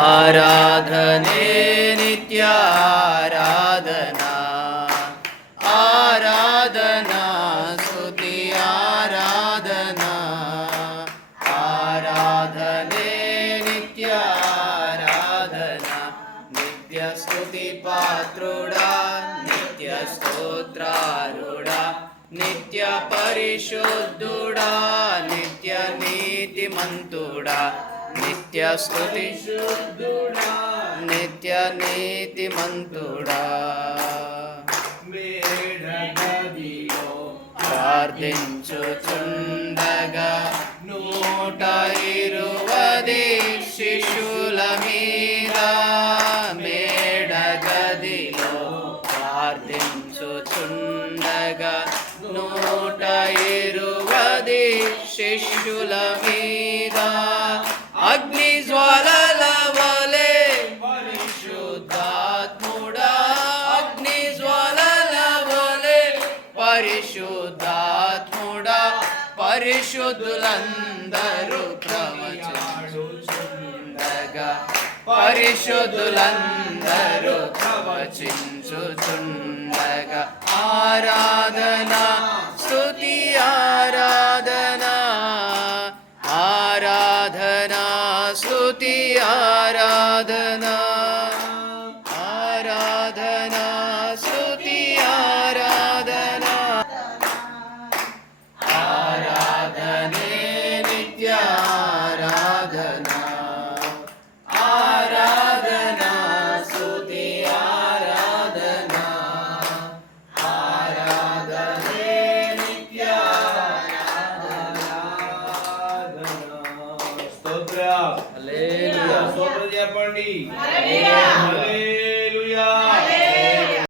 आराधने नित्याराधना आराधना स्तुति आराधना आराधने नित्याराधना नित्य स्तुति पात्रुड़ा नित्य स्तोत्रारूढ़ा नित्य परिशुद्धुड़ा नित्य नीतिमंतुड़ा नित्य स्तुति शुद्धुड़ा नित्य नीतिमंतुड़ा मेडगदिलो ప్రార్థించుచుండగా 120 శిశుల మీద మేడగదిలో ప్రార్థించుచుండగా 120 శిశుల మీద అగ్ని జ్వాలల వలె పరిశుద్ధాత్ముడా అగ్ని జ్వాలల వలె పరిశుద్ధాత్ముడా పరిశుద్ధులందరూ ప్రవచించుచుండగా పరిశుద్ధులందరూ ప్రవచించుచుండగా ఆరాధనా స్తుతి ఆరాధనా आराधना स्तुति आराधना आराधना स्तुति आराधना आराधने नित्य आराधना आराधना स्तुति आराधना आराधने नित्य హల్లెలూయా స్తోత్రం చెప్పండి.